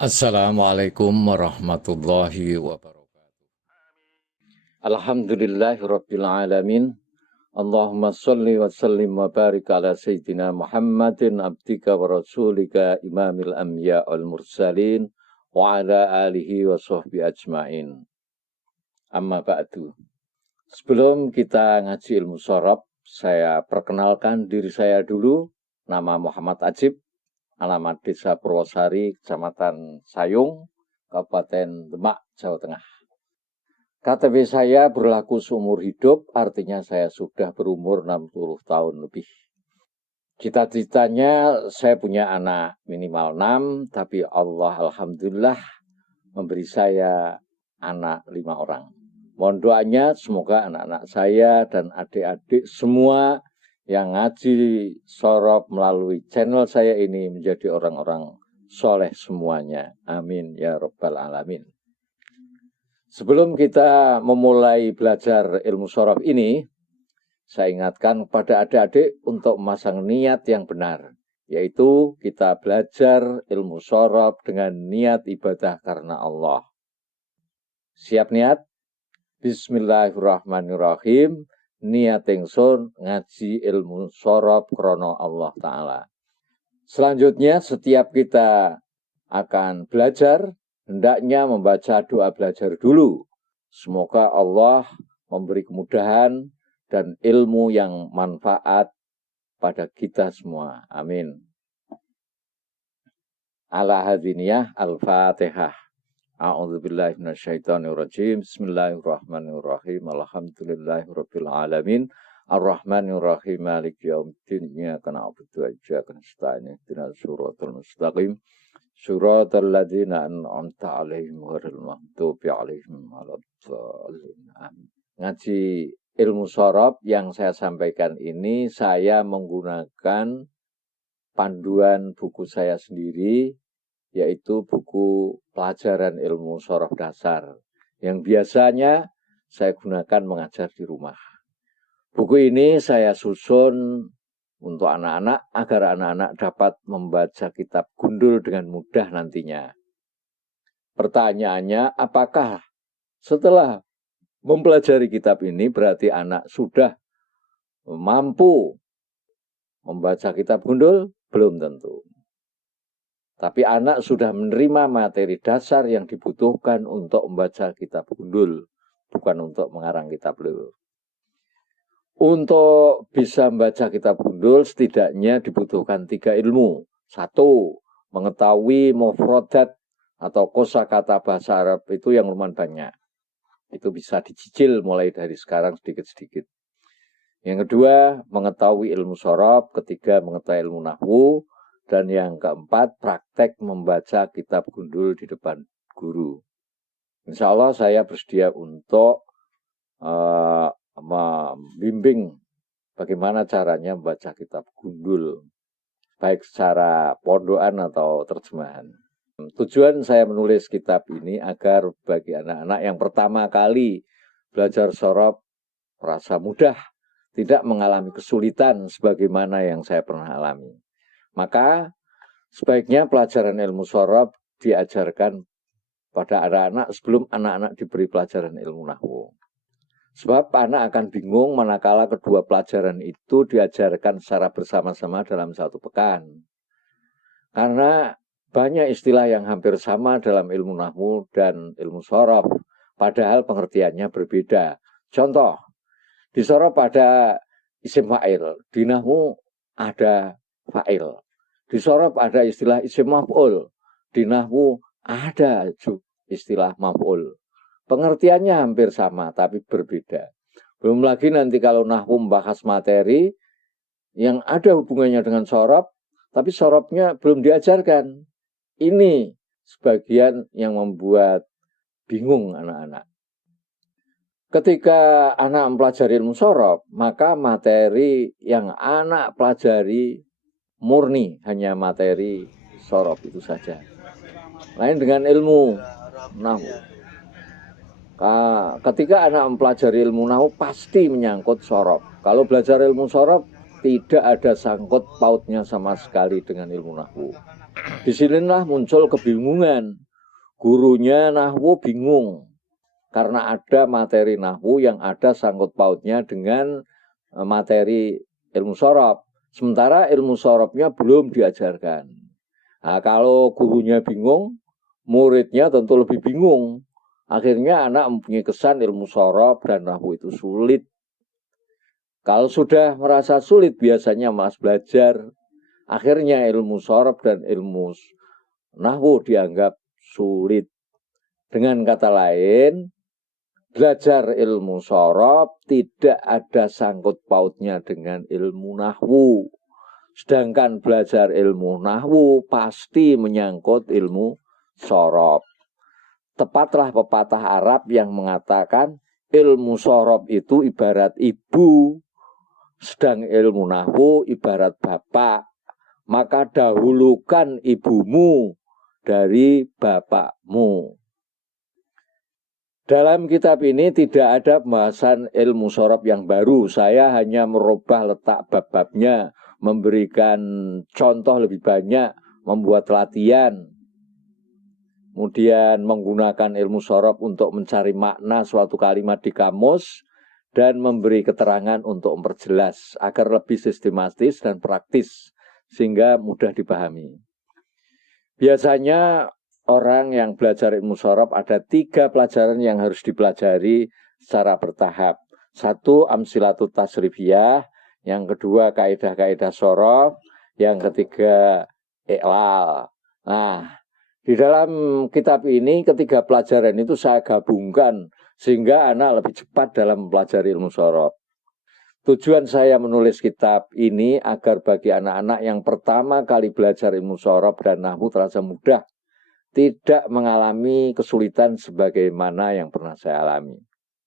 Assalamualaikum warahmatullahi wabarakatuh. Alhamdulillahirabbil alamin. Allahumma shalli wa sallim wa barik ala sayyidina Muhammadin abdika wa rasulika imamil anbiya wal mursalin wa ala alihi wa sahbihi ajmain. Amma ba'du. Sebelum kita ngaji ilmu shorob, saya perkenalkan diri saya dulu. Nama Muhammad Ajib, alamat Desa Purwosari, Kecamatan Sayung, Kabupaten Demak, Jawa Tengah. KTP saya berlaku seumur hidup, artinya saya sudah berumur 60 tahun lebih. Cita-citanya saya punya anak minimal 6, tapi Allah alhamdulillah memberi saya anak 5 orang. Mohon doanya semoga anak-anak saya dan adik-adik semua yang ngaji shorob melalui channel saya ini menjadi orang-orang soleh semuanya. Amin ya rabbal alamin. Sebelum kita memulai belajar ilmu shorob ini, saya ingatkan kepada adik-adik untuk memasang niat yang benar, yaitu kita belajar ilmu shorob dengan niat ibadah karena Allah. Siap niat? Bismillahirrahmanirrahim. Niat ingsun ngaji ilmu shorob krana Allah Ta'ala. Selanjutnya setiap kita akan belajar, hendaknya membaca doa belajar dulu. Semoga Allah memberi kemudahan dan ilmu yang manfaat pada kita semua. Amin. Ala hadiniyah al-Fatihah. A'udzubillahi minasyaitonirrajim. Bismillahirrahmanirrahim. Alhamdulillahirabbil alamin. Ar-Rahmanirrahim. Maliki yaumiddin. Iyyaka na'budu wa iyyaka nasta'in. Ihdinas siratal mustaqim. Siratal ladzina an'amta 'alaihim ghairil maghdubi 'alaihim waladdallin. Amin. Ngaji ilmu shorob yang saya sampaikan ini saya menggunakan panduan buku saya sendiri, yaitu buku pelajaran ilmu shorob dasar yang biasanya saya gunakan mengajar di rumah. Buku ini saya susun untuk anak-anak agar anak-anak dapat membaca kitab gundul dengan mudah nantinya. Pertanyaannya, apakah setelah mempelajari kitab ini berarti anak sudah mampu membaca kitab gundul? Belum tentu. Tapi anak sudah menerima materi dasar yang dibutuhkan untuk membaca kitab gundul, bukan untuk mengarang kitab lulus. Untuk bisa membaca kitab gundul setidaknya dibutuhkan 3 ilmu. 1, mengetahui mufradat atau kosakata bahasa Arab itu yang lumayan banyak. Itu bisa dicicil mulai dari sekarang sedikit-sedikit. Yang kedua, mengetahui ilmu shorob. Ketiga, mengetahui ilmu nahwu. Dan yang keempat, praktek membaca kitab gundul di depan guru. Insya Allah saya bersedia untuk membimbing bagaimana caranya membaca kitab gundul, baik secara pondokan atau terjemahan. Tujuan saya menulis kitab ini agar bagi anak-anak yang pertama kali belajar shorob merasa mudah, tidak mengalami kesulitan sebagaimana yang saya pernah alami. Maka sebaiknya pelajaran ilmu shorob diajarkan pada anak-anak sebelum anak-anak diberi pelajaran ilmu nahwu. Sebab anak akan bingung manakala kedua pelajaran itu diajarkan secara bersama-sama dalam 1 pekan. Karena banyak istilah yang hampir sama dalam ilmu nahwu dan ilmu shorob, padahal pengertiannya berbeda. Contoh, di shorob ada isim fa'il, di nahwu ada fa'il. Di shorob ada istilah isim maf'ul, di nahwu ada istilah maf'ul. Pengertiannya hampir sama, tapi berbeda. Belum lagi nanti kalau nahwu membahas materi yang ada hubungannya dengan shorob, tapi shorobnya belum diajarkan. Ini sebagian yang membuat bingung anak-anak. Ketika anak mempelajari ilmu shorob, maka materi yang anak pelajari murni hanya materi shorob itu saja. Lain dengan ilmu nahwu. Ketika anak mempelajari ilmu nahwu pasti menyangkut shorob. Kalau belajar ilmu shorob tidak ada sangkut pautnya sama sekali dengan ilmu nahwu. Disinilah muncul kebingungan. Gurunya nahwu bingung karena ada materi nahwu yang ada sangkut pautnya dengan materi ilmu sorob. Sementara ilmu sorobnya belum diajarkan. Nah, kalau gurunya bingung, muridnya tentu lebih bingung. Akhirnya anak mempunyai kesan ilmu sorob dan nahwu itu sulit. Kalau sudah merasa sulit, biasanya malas belajar. Akhirnya ilmu sorob dan ilmu nahwu dianggap sulit. Dengan kata lain, belajar ilmu sorob tidak ada sangkut pautnya dengan ilmu nahwu. Sedangkan belajar ilmu nahwu pasti menyangkut ilmu sorob. Tepatlah pepatah Arab yang mengatakan ilmu sorob itu ibarat ibu, sedang ilmu nahwu ibarat bapak. Maka dahulukan ibumu dari bapakmu. Dalam kitab ini tidak ada pembahasan ilmu sorob yang baru. Saya hanya merubah letak bab-babnya, memberikan contoh lebih banyak, membuat latihan, kemudian menggunakan ilmu sorob untuk mencari makna suatu kalimat di kamus, dan memberi keterangan untuk memperjelas agar lebih sistematis dan praktis, sehingga mudah dipahami. Biasanya orang yang belajar ilmu sorob ada 3 pelajaran yang harus dipelajari secara bertahap. 1, amsilatut tasrifiyah. Yang kedua, kaidah-kaidah sorob. Yang ketiga, iqlal. Nah, di dalam kitab ini ketiga pelajaran itu saya gabungkan sehingga anak lebih cepat dalam mempelajari ilmu sorob. Tujuan saya menulis kitab ini agar bagi anak-anak yang pertama kali belajar ilmu sorob dan nahwu terasa mudah, tidak mengalami kesulitan sebagaimana yang pernah saya alami.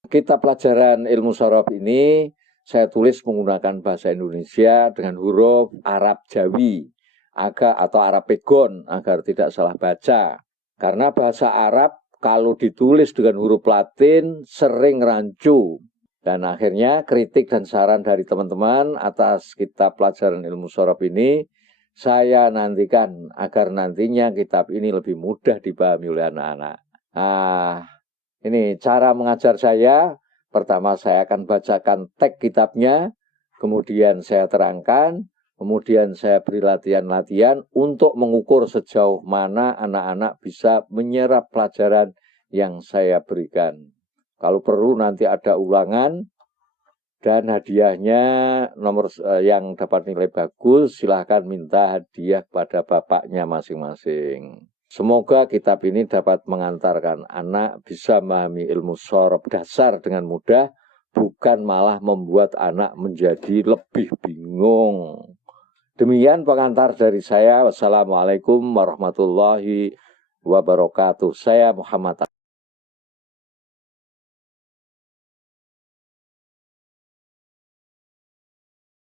Kitab pelajaran ilmu sorob ini saya tulis menggunakan bahasa Indonesia dengan huruf Arab Jawi atau Arab Pegon agar tidak salah baca. Karena bahasa Arab kalau ditulis dengan huruf Latin sering rancu. Dan akhirnya kritik dan saran dari teman-teman atas kitab pelajaran ilmu sorob ini saya nantikan agar nantinya kitab ini lebih mudah dipahami oleh anak-anak. Nah, ini cara mengajar saya. Pertama saya akan bacakan teks kitabnya, kemudian saya terangkan, kemudian saya beri latihan-latihan untuk mengukur sejauh mana anak-anak bisa menyerap pelajaran yang saya berikan. Kalau perlu nanti ada ulangan dan hadiahnya nomor yang dapat nilai bagus silahkan minta hadiah pada bapaknya masing-masing. Semoga kitab ini dapat mengantarkan anak bisa memahami ilmu sorob dasar dengan mudah, bukan malah membuat anak menjadi lebih bingung. Demikian pengantar dari saya. Wassalamualaikum warahmatullahi wabarakatuh. Saya Muhammad